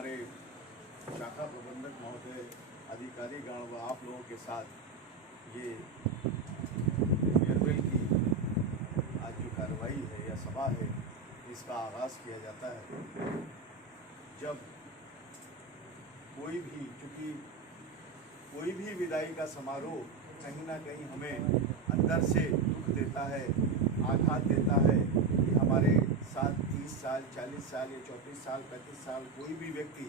हमारे शाखा प्रबंधक महोदय, अधिकारीगण व आप लोगों के साथ ये फेयरवेल की आज जो कार्रवाई है या सभा है, इसका आगाज़ किया जाता है। जब चूँकि कोई भी विदाई का समारोह कहीं ना कहीं हमें अंदर से दुख देता है, आघात देता है कि हमारे साथ 30 साल, 40 साल या 34 साल, 35 साल कोई भी व्यक्ति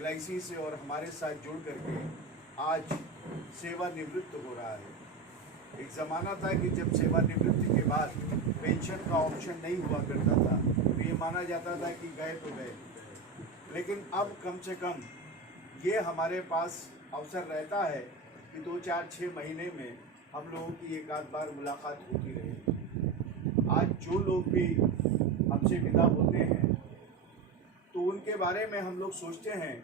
LIC से और हमारे साथ जुड़ करके आज सेवानिवृत्त हो रहा है। एक ज़माना था कि जब सेवानिवृत्ति के बाद पेंशन का ऑप्शन नहीं हुआ करता था, तो ये माना जाता था कि गए तो गए, लेकिन अब कम से कम ये हमारे पास अवसर रहता है कि 2, 4, 6 महीने में हम लोगों की एक आध बार मुलाकात होती रहे। आज जो लोग भी हमसे विदा होते हैं तो उनके बारे में हम लोग सोचते हैं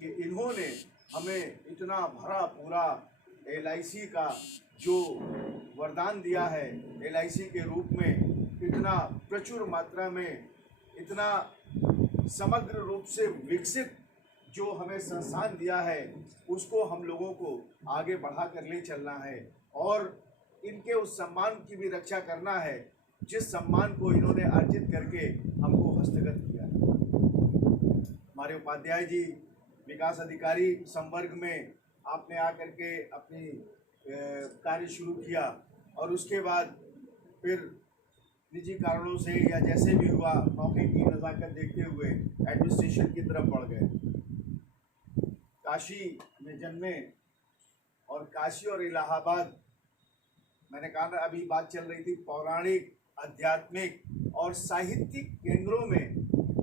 कि इन्होंने हमें इतना भरा पूरा LIC का जो वरदान दिया है, LIC के रूप में इतना प्रचुर मात्रा में, इतना समग्र रूप से विकसित जो हमें संस्थान दिया है, उसको हम लोगों को आगे बढ़ा कर ले चलना है और इनके उस सम्मान की भी रक्षा करना है जिस सम्मान को इन्होंने अर्जित करके हमको हस्तगत किया। हमारे उपाध्याय जी विकास अधिकारी संवर्ग में आपने आकर के अपनी कार्य शुरू किया और उसके बाद फिर निजी कारणों से या जैसे भी हुआ, मौके की नज़ाकत देखते हुए एडमिनिस्ट्रेशन की तरफ बढ़ गए। काशी में जन्मे और काशी और इलाहाबाद, मैंने कहा ना, अभी बात चल रही थी पौराणिक, आध्यात्मिक और साहित्यिक केंद्रों में,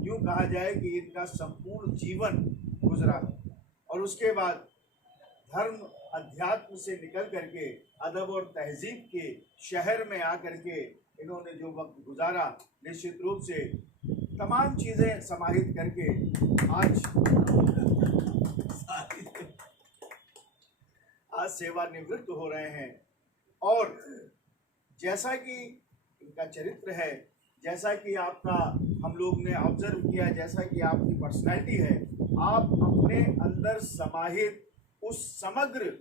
यूँ कहा जाए कि इनका संपूर्ण जीवन गुजरा और उसके बाद धर्म अध्यात्म से निकल करके अदब और तहजीब के शहर में आकर के इन्होंने जो वक्त गुजारा, निश्चित रूप से तमाम चीज़ें समाहित करके आज सेवानिवृत्त हो रहे हैं। और जैसा कि इनका चरित्र है, जैसा कि आपका हम लोग ने ऑब्जर्व किया, जैसा कि आपकी पर्सनैलिटी है, आप अपने अंदर समाहित उस समग्र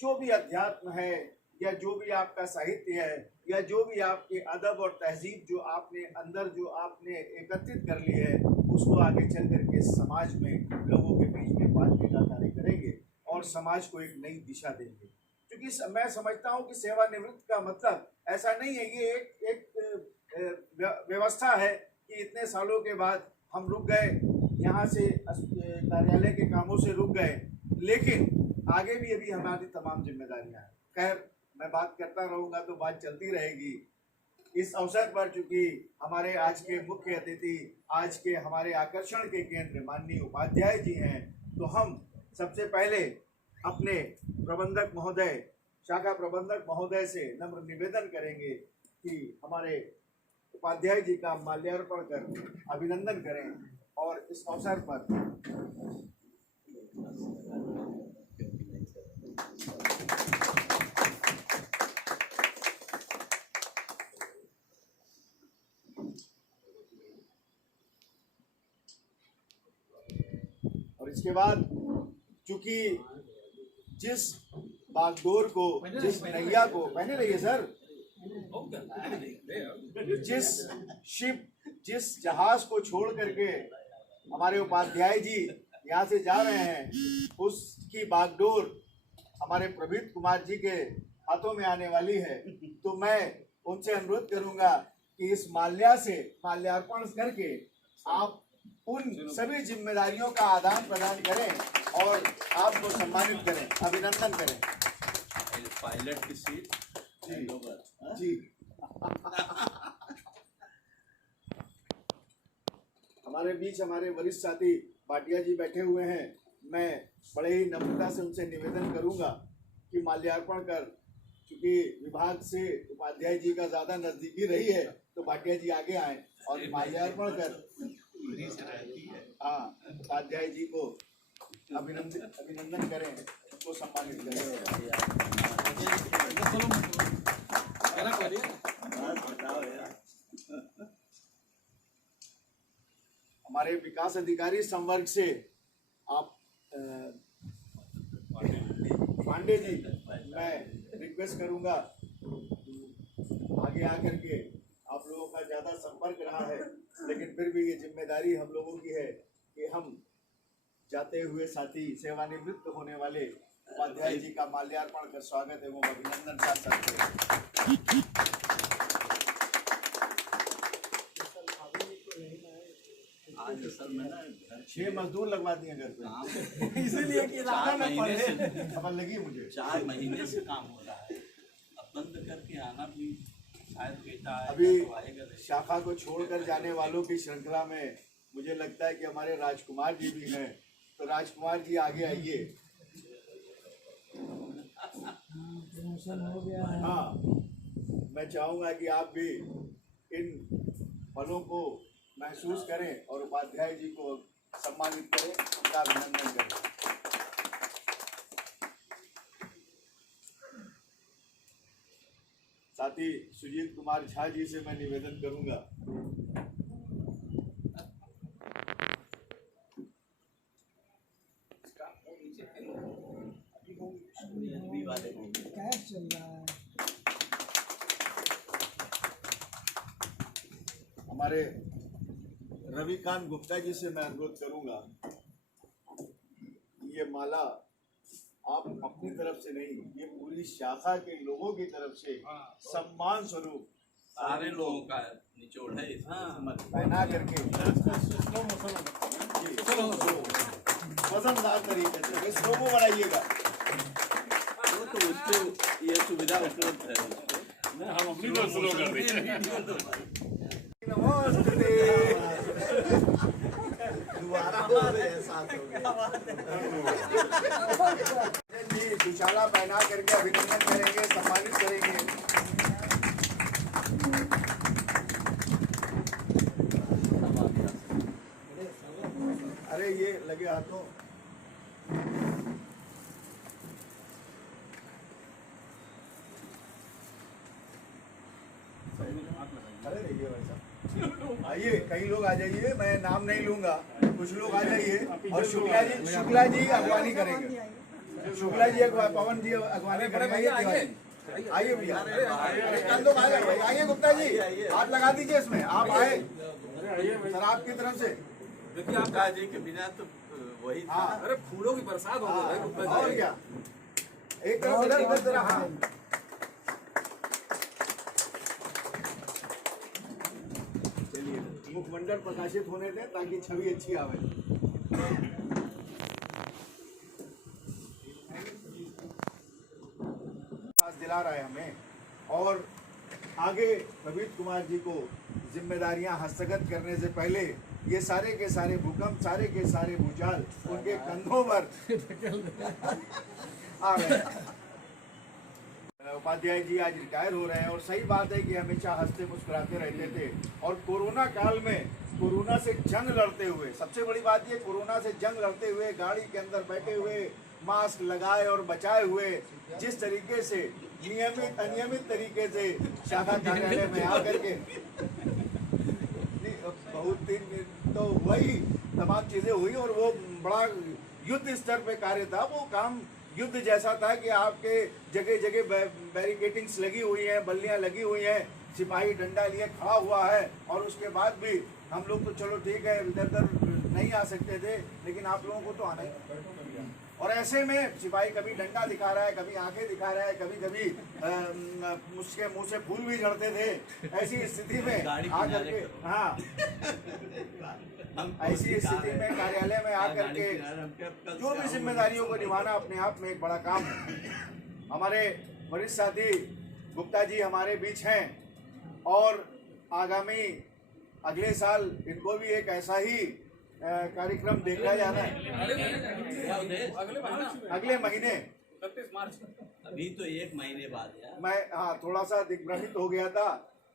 जो भी अध्यात्म है या जो भी आपका साहित्य है या जो भी आपके अदब और तहजीब जो आपने अंदर जो आपने एकत्रित कर ली है, उसको आगे चल करके समाज में लोगों के बीच में बांटने का कार्य करेंगे और समाज को एक नई दिशा देंगे। क्योंकि मैं समझता हूँ कि सेवानिवृत्त का मतलब ऐसा नहीं है, ये एक व्यवस्था है कि इतने सालों के बाद हम रुक गए, यहाँ से कार्यालय के कामों से रुक गए, लेकिन आगे भी अभी हमारी तमाम जिम्मेदारियां हैं। खैर, मैं बात करता रहूँगा तो बात चलती रहेगी। इस अवसर पर चूंकि हमारे आज के मुख्य अतिथि, आज के हमारे आकर्षण के केंद्र माननीय उपाध्याय जी हैं, तो हम सबसे पहले अपने प्रबंधक महोदय, शाखा प्रबंधक महोदय से नम्र निवेदन करेंगे कि हमारे उपाध्याय जी का माल्यार्पण कर अभिनंदन करें और इस अवसर पर और इसके बाद चूंकि जिस बागडोर को, जिस नैया को, पहले रहिए सर, जिस जहाज को छोड़ करके हमारे उपाध्याय जी यहाँ से जा रहे हैं, उसकी बागडोर हमारे प्रवीत कुमार जी के हाथों में आने वाली है। तो मैं उनसे अनुरोध करूंगा कि इस माल्यार्पण करके आप उन सभी जिम्मेदारियों का आदान प्रदान करें और आपको सम्मानित करें, अभिनंदन करें। पायलट की सीट जी हमारे बीच हमारे वरिष्ठ साथी भाटिया जी बैठे हुए हैं। मैं बड़े ही नम्रता से उनसे निवेदन करूंगा कि माल्यार्पण कर, क्योंकि विभाग से उपाध्याय जी का ज्यादा नजदीकी रही है, तो भाटिया जी आगे आए और माल्यार्पण कर उपाध्याय जी को अभिनंदन करें, उसको सम्मानित करें। हमारे हमारे विकास अधिकारी संवर्ग से आप पांडे जी, मैं रिक्वेस्ट करूंगा आगे आकर के, आप लोगों का ज़्यादा संपर्क रहा है, लेकिन फिर भी ये जिम्मेदारी हम लोगों की है कि हम जाते हुए साथी सेवानिवृत्त होने वाले उपाध्याय जी का माल्यार्पण कर स्वागत एवं अभिनंदन साथ साथ करें। आज सर मैं ना 6 मजदूर लगवा दिए घर पे, काम इसीलिए कि 4 महीने से खबर लगी मुझे। 4 महीने से काम हो रहा है। अब बंद करके आना भी शायद बेटा आएगा अभी तो आएगा नहीं। शाखा को छोड़कर जाने वालों की श्रृंखला में मुझे लगता है कि हमारे राजकुमार जी भी हैं, तो राजकुमार जी आगे आइए। प्रमोशन हो गया है। हाँ, मैं चाहूंगा कि आप भी इन पलों को महसूस करें और उपाध्याय जी को सम्मानित करें, उनका अभिनंदन करें। साथ ही सुजीत कुमार झा जी से मैं निवेदन करूंगा, अभी वाले होंगे। कैश चल रहा है। हमारे रविकांत गुप्ता जी से मैं अनुरोध करूंगा, ये माला आप अपनी तरफ से नहीं, ये पूरी शाखा के लोगों की तरफ से सम्मान स्वरूप सारे लोगों का निचोड़ है इसमें मत पहना करके वजनदार तरीके से स्लोमो बनाइएगा। तो उसको ये सुविधा उपलब्ध है उसको। हम अपनी तरफ से लोग कर रहे हैं। नमस्ते। दोबारा हो गया, साथ हो गया जी। दुशाला पहना करके अभिनंदन करेंगे, सम्मानित करेंगे। अरे ये लगे हाथों। अरे देखिए भाई साहब, आइए, कई लोग आ जाइए, मैं नाम नहीं लूंगा, कुछ लोग आ जाइए और शुक्ला जी अगवानी करेंगे। शुक्ला जी पवन जी अगवानी करेंगे। आइए भैया, कल लोग आए भाई, आइए गुप्ता जी, हाथ लगा दीजिए इसमें, आप आए सर आपकी तरफ से। देखिए आपका जी के बिना तो वही था। हाँ, अरे फूलों की बरसात हो गई भाई गुप्ता जी। और क्या, एक तरफ इधर इधर जरा। हाँ, चलिए मुखमंडल प्रकाशित होने दें ताकि छवि अच्छी आवे। दिला रहा है हमें, और आगे प्रवीण कुमार जी को जिम्मेदारियां हस्तगत करने से पहले ये सारे के सारे भूकंप, सारे के सारे भूचाल उनके कंधों पर आ रहे हैं। उपाध्याय जी आज रिटायर हो रहे हैं, और सही बात है कि हमेशा हंसते मुस्कुराते रहते थे, और कोरोना काल में कोरोना से जंग लड़ते हुए, सबसे बड़ी बात ये, कोरोना से जंग लड़ते हुए गाड़ी के अंदर बैठे हुए, मास्क लगाए और बचाए हुए, जिस तरीके से नियमित अनियमित तरीके से शाखा कार्यालय में आकर के बहुत दिन तो वही तमाम चीजें हुई, और वो बड़ा युद्ध स्तर पे कार्य था। वो काम युद्ध जैसा था कि आपके जगह जगह बैरिकेटिंग्स लगी हुई हैं, बल्लियां लगी हुई हैं, सिपाही डंडा लिए खड़ा हुआ है, और उसके बाद भी हम लोग तो चलो ठीक है इधर उधर नहीं आ सकते थे, लेकिन आप लोगों को तो आना ही। और ऐसे में सिपाही कभी डंडा दिखा रहा है, कभी आंखें दिखा रहा है, कभी कभी उसके मुंह से फूल भी झड़ते थे। ऐसी स्थिति में आकर के, हाँ, ऐसी स्थिति में कार्यालय में आकर के जो भी जिम्मेदारियों को निभाना अपने आप में एक बड़ा काम है। हमारे वरिष्ठ साथी गुप्ता जी हमारे बीच हैं, और आगामी अगले साल इनको भी एक ऐसा ही कार्यक्रम देखा जाना है। अगले महीने 31 मार्च। अभी तो 1 महीने बाद है। मैं थोड़ा सा दिग्भ्रमित हो गया था।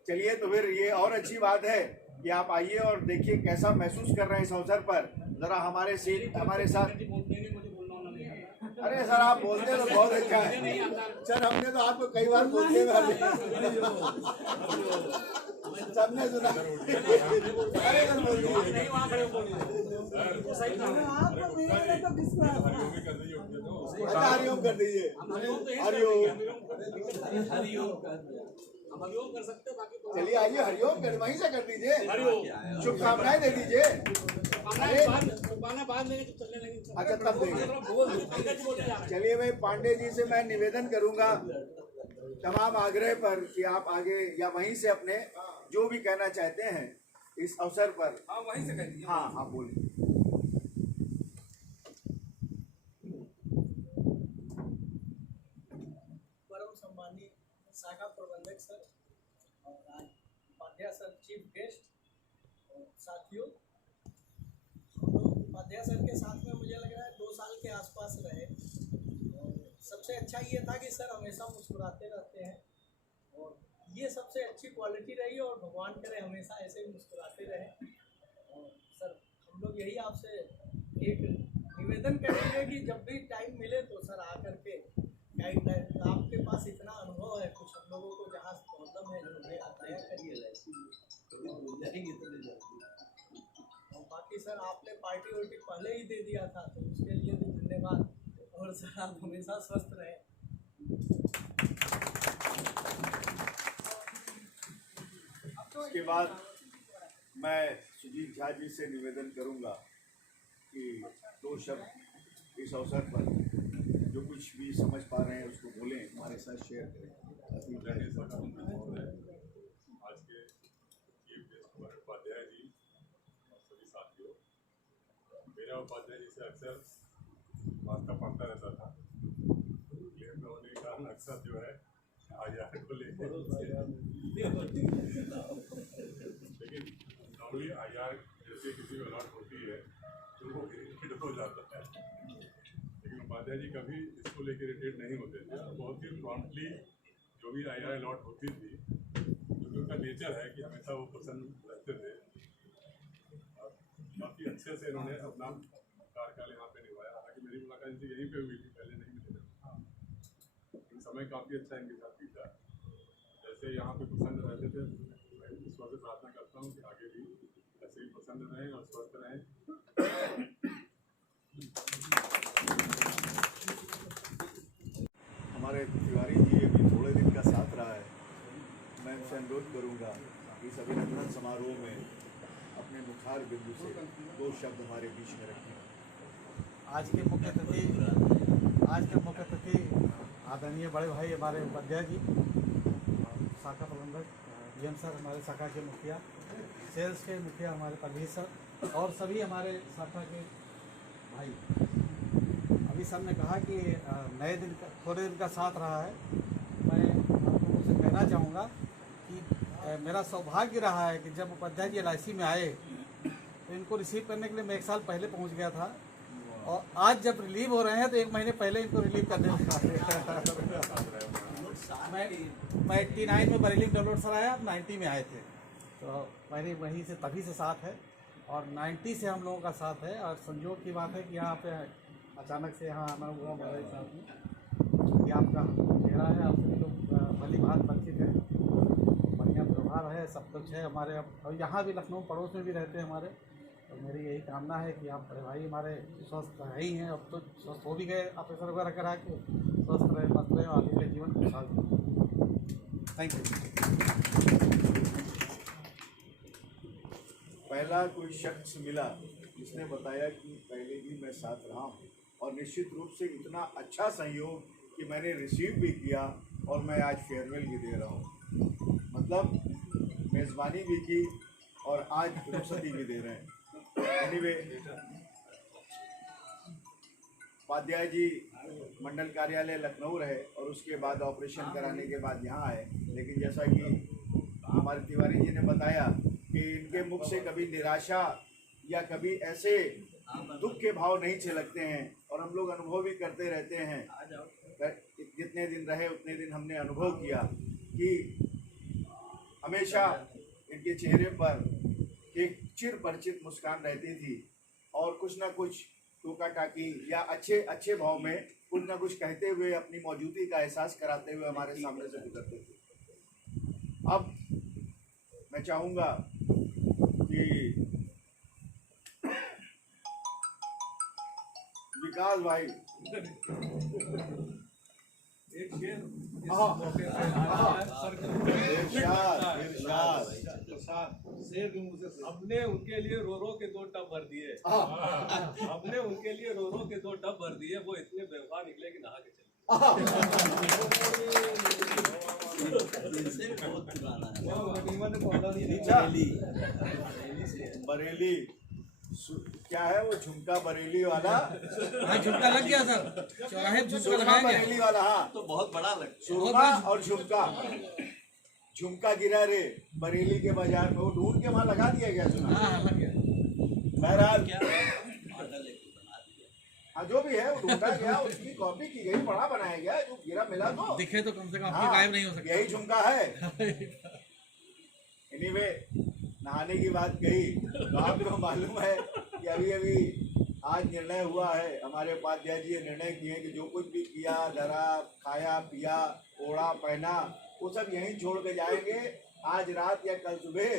चलिए, तो फिर ये और अच्छी बात है कि आप आइए और देखिए कैसा महसूस कर रहे हैं इस अवसर पर। जरा हमारे साथ। अरे सर, आप बोलते तो बहुत अच्छा है सर, हमने तो आपको कई बार बोलते हुए सबने सुना। अरे सर बोलिए। नहीं वहाँ खड़े हो बोलिए वो साइड में आपको मिलेगा तो किसको आता है? अच्छा हरिओम कर दीजिए। हम हरिओम तो यहीं हरिओम। हरिओम कर दिया। हम हरिओम कर सकते हैं बाकी तो चलिए आइए हरिओम कर, वहीं से कर दीजिए। हरिओम शुभकामनाएं दे दीजिए। पाना बाद लेंगे तो चलने लगे अच्छा तब देंगे। बोल दो पंकज बोलने जा रहे हैं चलिए भाई पांडे जी से मैं निवेदन करूंगा तमाम आग्रह पर कि आप आगे या वहीं से अपने जो भी कहना चाहते हैं इस अवसर पर। हाँ वहीं से कर दीजिए हाँ आप बोलिए। परम सम्मानित शाखा प्रबंधक सर और आज उपाध्याय सर चीफ गेस्ट और साथियों, हम लोग उपाध्याय सर के साथ में मुझे लग रहा है 2 साल के आसपास रहे और सबसे अच्छा ये था कि सर हमेशा मुस्कुराते रहते हैं और ये सबसे अच्छी क्वालिटी रही और भगवान करे हमेशा ऐसे ही मुस्कुराते रहे। और सर हम लोग यही आपसे एक निवेदन करेंगे कि जब भी टाइम मिले तो सर आकर के गाइडलाइन, आपके पास इतना अनुभव है, कुछ हम लोगों को जहाँ प्रॉब्लम है जो है बताया करिए। और बाकी सर आपने पार्टी वार्टी पहले ही दे दिया था तो उसके लिए भी धन्यवाद और सर आप हमेशा स्वस्थ रहे। उसके बाद मैं सुजीत झा जी से निवेदन करूंगा कि 2 शब्द इस अवसर पर जो कुछ भी समझ पा रहे हैं उसको बोलें, हमारे साथ शेयर करें। आज के चीफ गेस्ट हमारे उपाध्याय जी और सभी साथियों, मेरा उपाध्याय जी से अक्सर वार्ता पढ़ता रहता था, लेकिन उन्होंने कहा अक्सर जो है आईआर को लेकर लेकिन नॉर्मली आईआर जैसे किसी को अलॉट होती है तो वो इरिटेट हो जाता है, लेकिन उपाध्याय जी कभी इसको लेकर इरिटेट नहीं होते थे। बहुत ही प्रॉम्प्टली जो भी आईआर अलॉट होती थी, क्योंकि उनका नेचर है कि हमेशा वो प्रसन्न रहते थे और काफ़ी अच्छे से इन्होंने अपना कार्यकाल यहाँ पे निभाया। हालांकि मेरी मुलाकात इनसे यहीं पे हुई थी, पहले नहीं मिले थे, लेकिन समय काफ़ी अच्छा इनके साथ बीता। जैसे यहाँ पे प्रसन्न रहते थे, मैं ईश्वर से प्रार्थना करता हूँ कि आगे भी ऐसे ही प्रसन्न रहें और स्वस्थ रहें। हमारे तिवारी जी अभी थोड़े दिन का साथ रहा है, मैं उनसे अनुरोध करूंगा कि इस अभिनंदन समारोह में अपने मुखार बिंदु से 2 शब्द हमारे बीच में रखें। आज के मुख्य अतिथि आदरणीय बड़े भाई हमारे उपाध्याय जी, शाखा प्रबंधक डीएम सर, हमारे शाखा के मुखिया, सेल्स के मुखिया हमारे परवेज सर और सभी हमारे शाखा के भाई। अभी सर ने कहा कि नए दिन का थोड़े दिन का साथ रहा है। मैं आपको उनसे कहना चाहूँगा कि मेरा सौभाग्य रहा है कि जब उपाध्याय जी LIC में आए तो इनको रिसीव करने के लिए मैं 1 साल पहले पहुँच गया था और आज जब रिलीव हो रहे हैं तो 1 महीने पहले इनको रिलीव करने मैं 89 में बरेली डाउनलोड सर आया, 90 में आए थे, तो मैंने वहीं से तभी से साथ है और 90 से हम लोगों का साथ है। और संयोग की बात है कि यहाँ पे अचानक से यहाँ आना हुआ हमारे साथ में। ये आपका चेहरा है, आप सभी लोग भली भांति परिचित है, बढ़िया व्यवहार है, सब कुछ है हमारे। अब यहाँ भी लखनऊ पड़ोस में भी रहते हैं हमारे, तो मेरी यही कामना है कि आप बड़े भाई हमारे स्वस्थ है ही हैं, अब तो स्वस्थ हो भी गए ऑपरेशन वगैरह करा के, स्वस्थ रहे, मस्त रहे, आगे का जीवन खुशहाल। Thank you. पहला कोई शख्स मिला जिसने बताया कि पहले भी मैं साथ रहा हूँ और निश्चित रूप से इतना अच्छा सहयोग कि मैंने रिसीव भी किया और मैं आज फेयरवेल भी दे रहा हूँ, मतलब मेज़बानी भी की और आज रुखसती भी दे रहे हैं। एनीवे, उपाध्याय जी मंडल कार्यालय लखनऊ रहे और उसके बाद ऑपरेशन कराने के बाद यहाँ आए, लेकिन जैसा कि हमारे तिवारी जी ने बताया कि इनके मुख से कभी निराशा या कभी ऐसे दुख के भाव नहीं छलकते हैं और हम लोग अनुभव भी करते रहते हैं। जितने दिन रहे उतने दिन हमने अनुभव किया कि हमेशा इनके चेहरे पर एक चिर परिचित मुस्कान रहती थी और कुछ ना कुछ टोका टाकी या अच्छे अच्छे भाव में कुछ ना कुछ कहते हुए अपनी मौजूदगी का एहसास कराते हुए हमारे सामने से गुजरते थे। अब मैं मैं चाहूँगा कि विकास भाई एक शेर इस हाँ। मौके पे आया सर शेर के मुंह से हमने उनके लिए रो रो के 2 टब भर दिए। हमने उनके लिए रो रो के 2 टब भर दिए, वो इतने बेवफा निकले कि नहा के चले। बहुत पुराना है। वो गनीमत ने पौधा नहीं अच्छा। बरेली से है। बरेली क्या है वो झुमका बरेली वाला? हाँ झुमका लग गया सर, चौराहे पे झुमका सुरमा लगाया गया। बरेली वाला, हाँ तो बहुत बड़ा लगता है। सुरमा और झुमका, झुमका गिरा रे बरेली के बाजार में, वो ढूंढ के वहाँ लगा दिया गया सुना। हाँ हाँ लग गया। बहरहाल क्या मॉडल एक बना दिया। हाँ जो भी है वो ढूंढा गया, उसकी कॉपी की गई, बड़ा बनाया गया, जो गिरा मिला तो दिखे तो कम से कम हाँ, अपनी गायब नहीं हो सकता। यही झुमका है। एनीवे नहाने की बात कही तो आपको मालूम है कि अभी अभी आज निर्णय हुआ है, हमारे उपाध्याय जी ने निर्णय किए कि जो कुछ भी किया, धरा, खाया, पिया, ओढ़ा, पहना, वो सब यहीं छोड़ के जाएंगे। आज रात या कल सुबह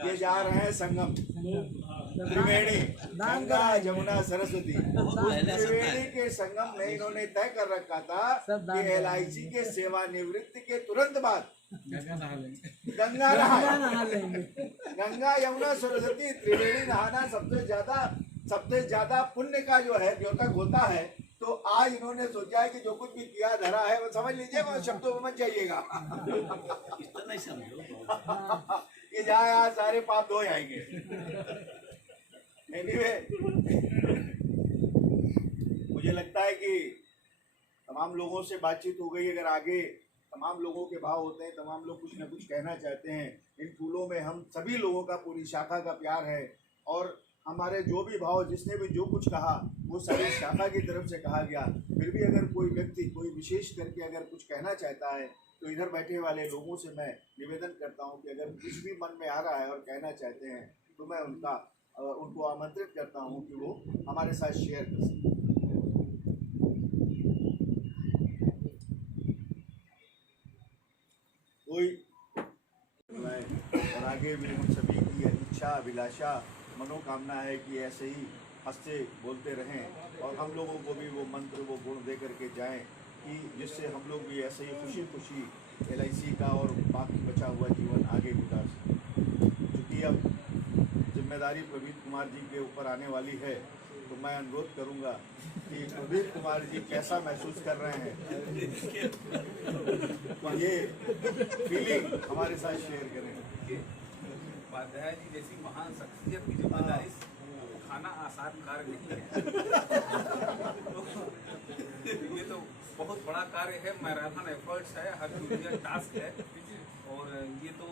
ये जा रहे हैं संगम, त्रिवेणी, गंगा जमुना सरस्वती। उस त्रिवेणी के संगम में इन्होंने तय कर रखा था कि LIC के सेवानिवृत्ति के तुरंत बाद गंगा नहा लेंगे। गंगा नहाए। नहा लेंगे। गंगा यमुना सरस्वती त्रिवेणी नहाना सबसे ज्यादा पुण्य का जो है द्योतक होता है। तो आज इन्होंने सोचा है कि जो कुछ भी किया धरा है वो समझ लीजिए, वो शब्दों में मत जाइएगा। इतना नहीं समझो। ये जाए आज सारे पाप धो जाएंगे। Anyway, मुझे लगता है कि तमाम लोगों से बातचीत हो गई। अगर आगे तमाम लोगों के भाव होते हैं, तमाम लोग कुछ न कुछ कहना चाहते हैं। इन फूलों में हम सभी लोगों का, पूरी शाखा का प्यार है, और हमारे जो भी भाव, जिसने भी जो कुछ कहा वो सारी शाखा की तरफ से कहा गया। फिर भी अगर कोई व्यक्ति कोई विशेष करके अगर कुछ कहना चाहता है तो इधर बैठे वाले लोगों से मैं निवेदन करता हूं कि अगर कुछ भी मन में आ रहा है और कहना चाहते हैं तो मैं उनको आमंत्रित करता हूं कि वो हमारे साथ शेयर कर सकें। और आगे भी हम सभी की इच्छा, अभिलाषा, मनोकामना है कि ऐसे ही हंसते बोलते रहें और हम लोगों को भी वो मंत्र, वो गुण दे करके जाएं कि जिससे हम लोग भी ऐसे ही खुशी खुशी LIC का और बाकी बचा हुआ जीवन आगे गुजार सकें। क्योंकि अब जिम्मेदारी प्रवीण कुमार जी के ऊपर आने वाली है, तो मैं अनुरोध करूंगा कि प्रवीण कुमार जी कैसा महसूस कर रहे हैं, तो ये फीलिंग हमारे साथ शेयर करें। उपाध्याय जी जैसी महान शख्सियत की जिम्मेदारी खाना आसान कार्य नहीं है। ये तो बहुत बड़ा कार्य है, मैराथन एफर्ट्स है, हरक्यूलियन टास्क है, और ये तो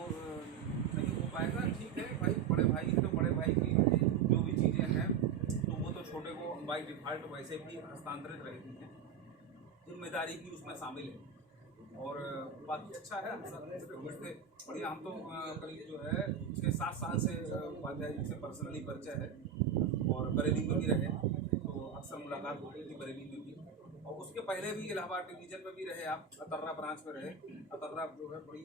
नहीं हो पाएगा। ठीक है भाई, बड़े भाई हैं तो बड़े भाई की जो भी चीज़ें हैं तो वो तो छोटे को बाई डिफॉल्ट वैसे भी हस्तांतरित रहती हैं, जिम्मेदारी भी उसमें शामिल है। और बाकी अच्छा है, समझते बढ़िया। हम तो करीब जो है 6-7 साल से उपाध्याय जी से पर्सनली परिचय है, और बरेली में भी रहे तो अक्सर मुलाकात होती थी बरेली में भी, और उसके पहले भी इलाहाबाद डिवीजन में भी रहे आप, अतर्रा ब्रांच में रहे। अतर्रा जो है बड़ी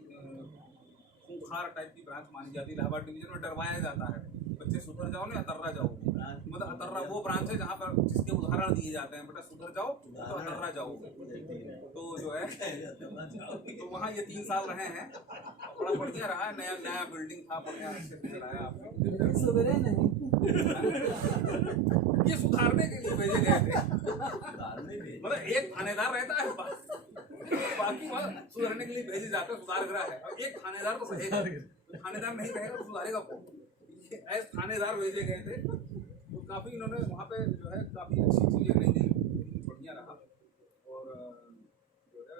खूंखार टाइप की ब्रांच मानी जाती है। इलाहाबाद डिवीजन में डरवाया जाता है, बच्चे सुधर जाओ ना, अतर्रा जाओ। मतलब अतर्रा वो ब्रांच है जहाँ पर जिसके उदाहरण दिए जाते हैं, बेटा सुधर जाओ तो अतर्रा जाओ। तो जो है तो वहाँ ये 3 साल रहे हैं, बड़ा बढ़िया रहा है। नया बिल्डिंग था, बढ़िया अच्छे से चलाया आपने। सुधरे नहीं। ये सुधारने के लिए भेजे गए थे। मतलब एक थानेदार रहता है, बाकी वहाँ सुधारने के लिए भेजे जाते हैं, सुधारगृह है, और एक थानेदार तो रहेगा। थानेदार नहीं रहेगा तो सुधारेगा कौन? ऐसे थानेदार भेजे गए थे, तो काफ़ी इन्होंने वहाँ पे जो है काफ़ी अच्छी चीज़ें नहीं दी, बढ़िया रहा। और जो है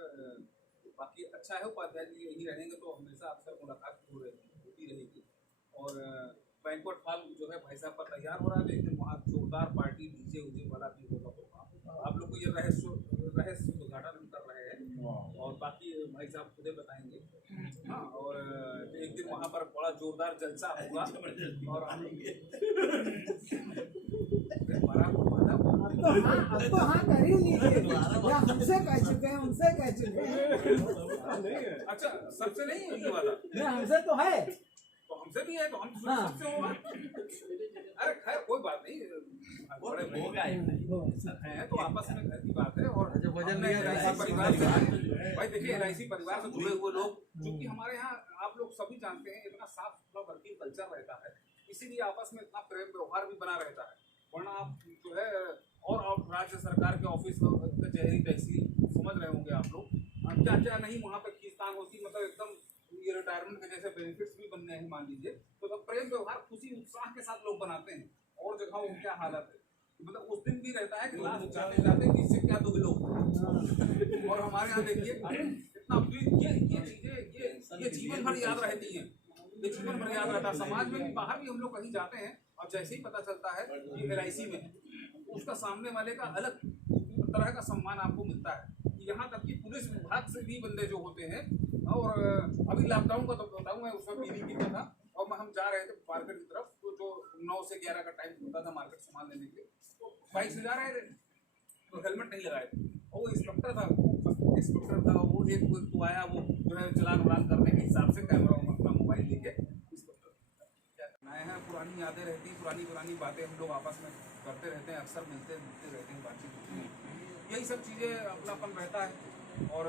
बाकी अच्छा है, उपाध्याय जी यही रहेंगे तो हमेशा अक्सर मुलाकात होती रहेगी। और बैंक्वेट हॉल जो है भाई साहब का तैयार हो रहा है, लेकिन वहाँ जोरदार पार्टी डीजे उजे वाला भी होगा प्रोग्राम। आप लोग को ये रहस्य उद्घाटन कर रहे हैं, और बाकी भाई साहब खुदे बताएंगे। हाँ, और एक दिन वहाँ पर बड़ा जोरदार जलसा होगा, और अब तो हाँ कर ही लीजिए, या हमसे कह चुके हैं, उनसे कह चुके हैं। अच्छा, सबसे नहीं ये वाला हमसे तो है। तो हमसे भी है तो हम सबसे होगा। अरे खैर कोई बात नहीं, बड़े होगा ही हैं तो आपस में घर की बात है। और वजन हमने लिया LIC परिवार से, भाई देखिए LIC परिवार से जुड़े हुए लोग, क्योंकि हमारे यहाँ आप लोग सभी जानते हैं इतना साफ सुथरा वर्किंग कल्चर रहता है, इसीलिए आपस में इतना प्रेम व्यवहार भी बना रहता है। वरना आप जो है और आप राज्य सरकार के ऑफिस कचहरी तहसील समझ रहे होंगे आप लोग, क्या क्या नहीं वहाँ पे खींचतान होती, मतलब एकदम ये रिटायरमेंट के जैसे बेनिफिट्स भी बनने हैं मान लीजिए, तो सब प्रेम व्यवहार खुशी उत्साह के साथ लोग बनाते हैं। और जगहों में क्या हालत है, मतलब उस दिन भी रहता है कि लास्ट जाते जाते कि इससे क्या दुख लोग। और हमारे यहाँ देखिए इतना ये चीजें ये जीवन भर याद रहती हैं, ये जीवन भर याद रहता है। समाज में भी बाहर भी हम लोग कहीं जाते हैं और जैसे ही पता चलता है कि LIC में है, उसका सामने वाले का अलग तरह का सम्मान आपको मिलता है। यहाँ तक कि पुलिस विभाग से भी बंदे जो होते हैं, और अभी लॉकडाउन का तो बताऊँ मैं, उसमें मीटिंग की था और हम जा रहे थे मार्केट की तरफ, तो जो 9 से 11 का टाइम होता था मार्केट सामान लेने के लिए, तो बाइक से जा रहे थे तो हेलमेट नहीं लगाए थे, और वो इंस्पेक्टर था वो एक तो आया, वो जो है चलान वलान करने के हिसाब से कैमरा अपना मोबाइल लेके इंस्पेक्टर क्या करना है। पुरानी यादें रहती, पुरानी बातें हम लोग आपस में करते रहते हैं, अक्सर मिलते रहते हैं, बातचीत होती है, यही सब चीज़ें अपनापन रहता है। और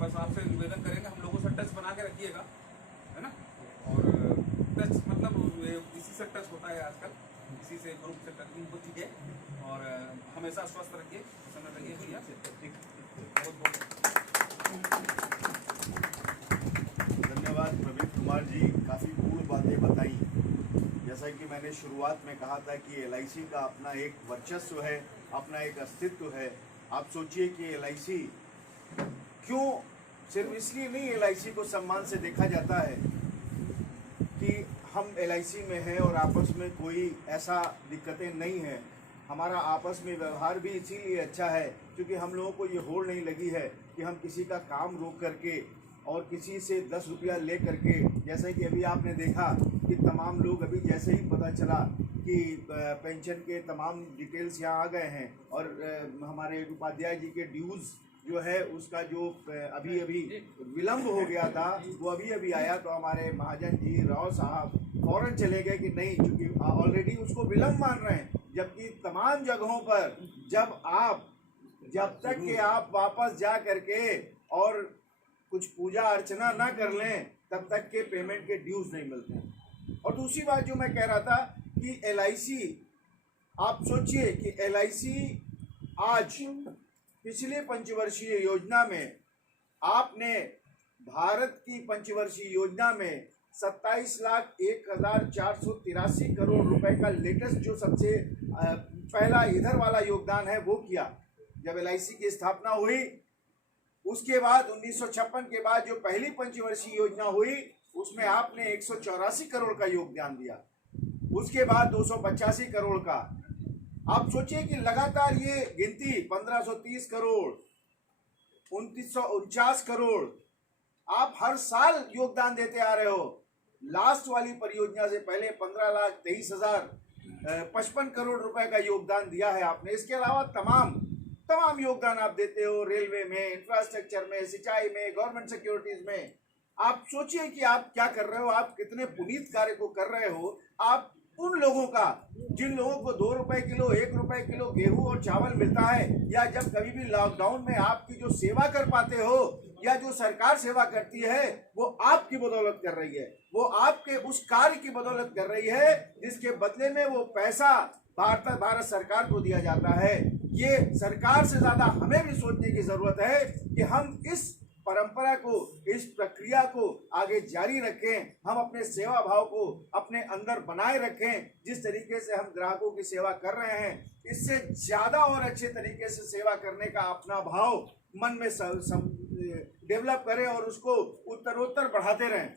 बस आपसे निवेदन करेंगे, हम लोगों से टच बना के रखिएगा, है ना। और टच मतलब इसी से टच होता है आजकल, इसी से ग्रुप से टचिंग होती है। और हमेशा स्वस्थ रखिए, प्रसन्न रहिए भैया। धन्यवाद प्रवीण कुमार जी, काफ़ी पूर्ण बातें बताई। जैसा कि मैंने शुरुआत में कहा था कि LIC का अपना एक वर्चस्व है, अपना एक अस्तित्व है। आप सोचिए कि LIC क्यों सिर्फ इसलिए नहीं LIC को सम्मान से देखा जाता है कि हम LIC में हैं और आपस में कोई ऐसा दिक्कतें नहीं हैं। हमारा आपस में व्यवहार भी इसीलिए अच्छा है क्योंकि हम लोगों को ये होड़ नहीं लगी है कि हम किसी का काम रोक करके और किसी से 10 रुपया ले करके, जैसे कि अभी आपने देखा कि तमाम लोग अभी जैसे ही पता चला कि पेंशन के तमाम डिटेल्स यहाँ आ गए हैं और हमारे उपाध्याय जी के ड्यूज़ जो है उसका जो अभी विलम्ब हो गया था वो अभी आया, तो हमारे महाजन जी राव साहब फौरन चले गए कि नहीं, क्योंकि ऑलरेडी उसको विलम्ब मान रहे हैं, जबकि तमाम जगहों पर जब तक कि आप वापस जा करके और कुछ पूजा अर्चना ना कर लें तब तक के पेमेंट के ड्यूज नहीं मिलते हैं। और दूसरी बात जो मैं कह रहा था कि LIC, आप सोचिए कि LIC आज पिछले पंचवर्षीय योजना में, आपने भारत की पंचवर्षीय योजना में 27,01,483 करोड़ रुपए का लेटेस्ट जो सबसे पहला इधर वाला योगदान है वो किया जब LIC की स्थापना हुई। उसके बाद 1956 के बाद जो पहली पंचवर्षीय योजना हुई उसमें आपने 184 करोड़ का योगदान दिया, उसके बाद 285 करोड़ का। आप सोचिए कि लगातार ये गिनती 1530 करोड़, 2949 करोड़ आप हर साल योगदान देते आ रहे हो। लास्ट वाली परियोजना से पहले 15,23,055 करोड़ रुपए का योगदान दिया है आपने। इसके अलावा तमाम योगदान आप देते हो, रेलवे में, इंफ्रास्ट्रक्चर में, सिंचाई में, गवर्नमेंट सिक्योरिटीज में। आप सोचिए कि आप क्या कर रहे हो, आप कितने पुनीत कार्य को कर रहे हो। आप उन लोगों का, जिन लोगों को 2 रुपए किलो, 1 रुपए किलो गेहूं और चावल मिलता है, या जब कभी भी लॉकडाउन में आपकी जो सेवा कर पाते हो, या जो सरकार सेवा करती है वो आपकी बदौलत कर रही है, वो आपके उस कार्य की बदौलत कर रही है जिसके बदले में वो पैसा भारत सरकार को दिया जाता है। ये सरकार से ज्यादा हमें भी सोचने की जरूरत है कि हम इस परंपरा को, इस प्रक्रिया को आगे जारी रखें, हम अपने सेवा भाव को अपने अंदर बनाए रखें। जिस तरीके से हम ग्राहकों की सेवा कर रहे हैं, इससे ज्यादा और अच्छे तरीके से सेवा करने का अपना भाव मन में डेवलप करें और उसको उत्तरोत्तर बढ़ाते रहें।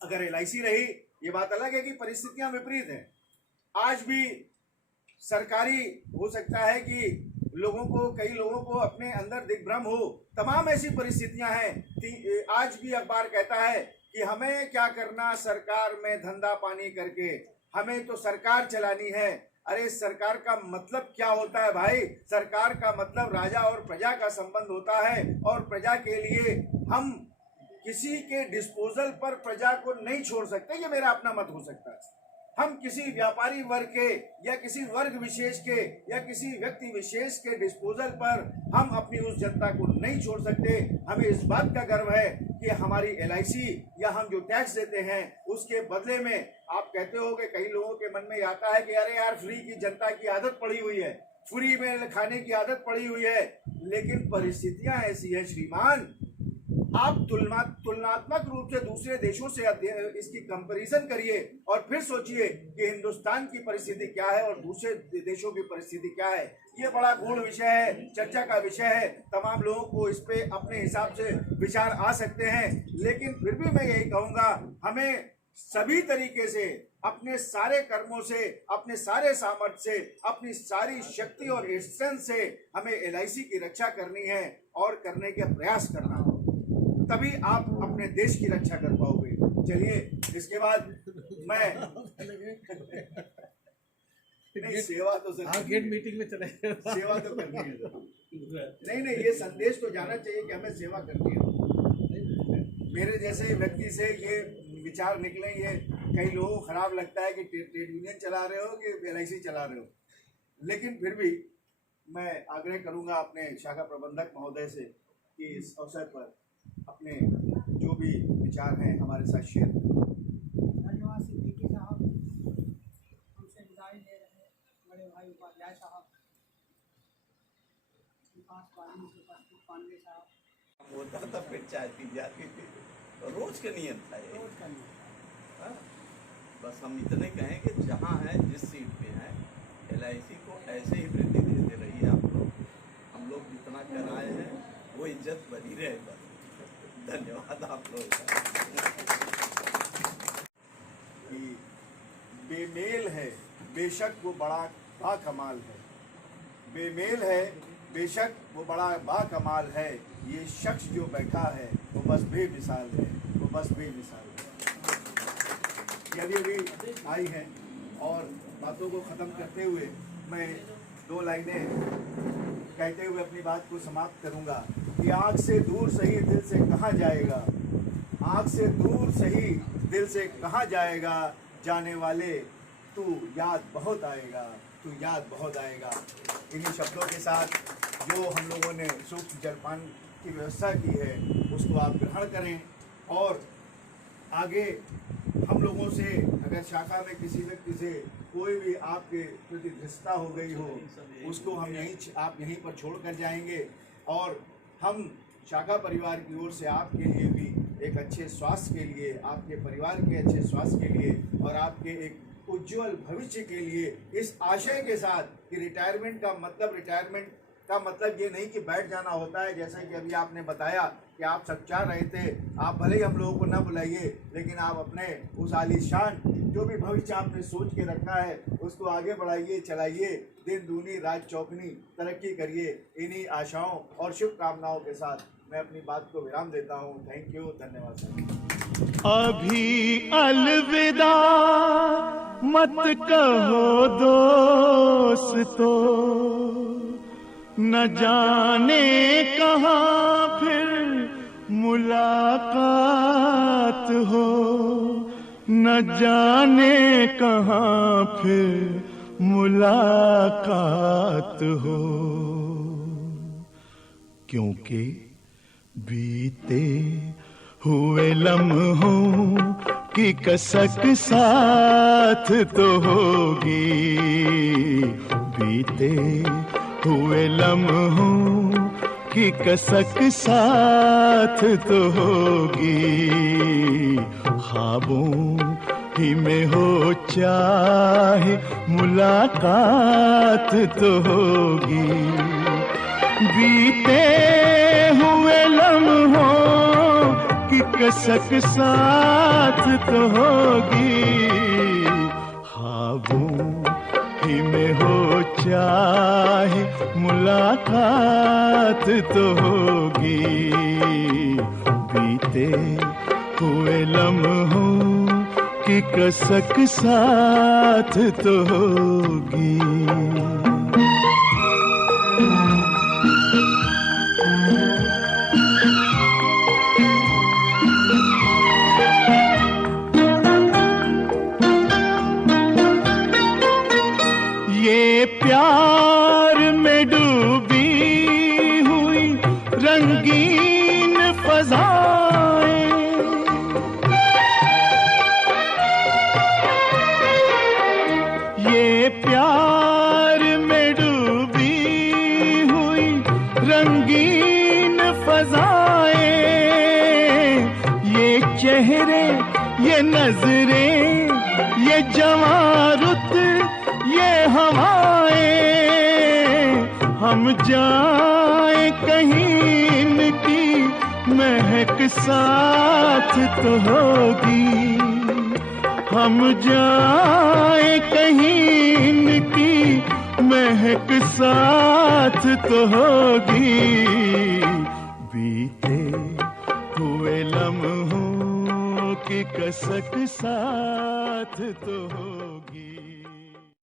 अगर LIC रही, ये बात अलग है कि परिस्थितियां विपरीत हैं। आज भी सरकारी हो सकता है कि कई लोगों को अपने अंदर दिग्भ्रम हो, तमाम ऐसी परिस्थितियां हैं। आज भी अखबार कहता है कि हमें क्या करना सरकार में धंधा पानी करके, हमें तो सरकार चलानी है। अरे सरकार का मतलब क्या होता है भाई? सरकार का मतलब राजा और प्रजा का संबंध होता है, और प्रजा के लिए हम किसी के डिस्पोजल पर प्रजा को नहीं छोड़ सकते। ये मेरा अपना मत हो सकता है। हम किसी व्यापारी वर्ग के या किसी वर्ग विशेष के या किसी व्यक्ति विशेष के डिस्पोजल पर हम अपनी उस जनता को नहीं छोड़ सकते। हमें इस बात का गर्व है कि हमारी LIC या हम जो टैक्स देते हैं उसके बदले में, आप कहते हो कि कई लोगों के मन में आता है कि अरे यार फ्री की जनता की आदत पड़ी हुई है, फ्री में खाने की आदत पड़ी हुई है। लेकिन परिस्थितियां ऐसी है श्रीमान, आप तुलनात्मक रूप से दूसरे देशों से इसकी कंपैरिजन करिए और फिर सोचिए कि हिंदुस्तान की परिस्थिति क्या है और दूसरे देशों की परिस्थिति क्या है। ये बड़ा गूढ़ विषय है, चर्चा का विषय है, तमाम लोगों को इस पे अपने हिसाब से विचार आ सकते हैं। लेकिन फिर भी मैं यही कहूँगा, हमें सभी तरीके से अपने सारे कर्मों से, अपने सारे सामर्थ्य से, अपनी सारी शक्ति और स्ट्रेंथ से हमें LIC की रक्षा करनी है और करने के प्रयास करना है, तभी आप अपने देश की रक्षा कर पाओगे। चलिए, इसके बाद मैं नहीं, सेवा तो सर गेट मीटिंग में चले सेवा तो करनी है सर। नहीं, ये संदेश तो जाना चाहिए कि हमें सेवा करनी है। मेरे जैसे व्यक्ति से ये विचार निकले, ये कई लोगों को खराब लगता है कि ट्रेड यूनियन चला रहे हो कि LIC चला रहे हो, लेकिन फिर भी मैं आग्रह करूंगा अपने शाखा प्रबंधक महोदय से कि इस अवसर पर अपने जो भी विचार हैं हमारे साथ शेयर करें। धन्यवाद सिद्दीकी साहब, हमसे विदाई ले रहे हैं बड़े भाई उपाध्याय साहब, विकास पांडे साहब। होता था फिर चाय पी जाती थी, रोज का नियम था ये। हाँ? बस हम इतने कहें कि जहाँ है, जिस सीट पे है, LIC को ऐसे ही वृद्धि देते रहिए आप लोग। हम लोग जितना कराए हैं वो इज्जत बनी रहे बस। धन्यवाद आप लोग कि बेमेल है बेशक वो बड़ा बाकमाल है, बेमेल है बेशक वो बड़ा बाकमाल है, ये शख्स जो बैठा है वो बस बेमिसाल है, वो बस बेमिसाल है। ये अभी आई है और बातों को ख़त्म करते हुए मैं 2 लाइनें कहते हुए अपनी बात को समाप्त करूंगा कि आँख से दूर सही दिल से कहाँ जाएगा, आँख से दूर सही दिल से कहाँ जाएगा, जाने वाले तू याद बहुत आएगा, तू याद बहुत आएगा। इन्हीं शब्दों के साथ जो हम लोगों ने सूक्ष्म जलपान की व्यवस्था की है उसको आप ग्रहण करें और आगे हम लोगों से अगर शाखा में किसी व्यक्ति से कोई भी आपके प्रति धृष्टता हो गई हो उसको हम आप यहीं पर छोड़ कर जाएंगे और हम शाखा परिवार की ओर से आपके लिए भी एक अच्छे स्वास्थ्य के लिए, आपके परिवार के अच्छे स्वास्थ्य के लिए और आपके एक उज्जवल भविष्य के लिए इस आशय के साथ कि रिटायरमेंट का मतलब ये नहीं कि बैठ जाना होता है, जैसा कि अभी आपने बताया कि आप सब चाह रहे थे, आप भले ही हम लोगों को ना बुलाइए लेकिन आप अपने उस आलीशान जो भी भविष्य आपने सोच के रखा है उसको आगे बढ़ाइए, चलाइए, दिन दूनी रात चौगनी तरक्की करिए। इन्हीं आशाओं और शुभकामनाओं के साथ मैं अपनी बात को विराम देता हूँ। थैंक यू, धन्यवाद। अभी अलविदा मत कहो दोस्तों, न जाने कहाँ फिर मुलाकात हो, न जाने कहाँ फिर मुलाकात हो, क्योंकि बीते हुए लम्हों की कसक साथ तो होगी, बीते हुए लम्हों की कसक साथ तो होगी, ख्वाबों ही में हो चाहे मुलाकात तो होगी, बीते हुए लम्हों की कसक साथ तो होगी, ख्वाबों ही में हो चाहे मुलाकात तो होगी, बीते हुए लम्हों की कसक साथ तो होगी। चेहरे, ये नजरें, ये जवारुत, ये हवाएं, हम जाए कहीं इनकी महक साथ तो होगी। हम जाए कहीं इनकी महक साथ तो होगी। बीते हुए लम्हों की कसक साथ तो होगी।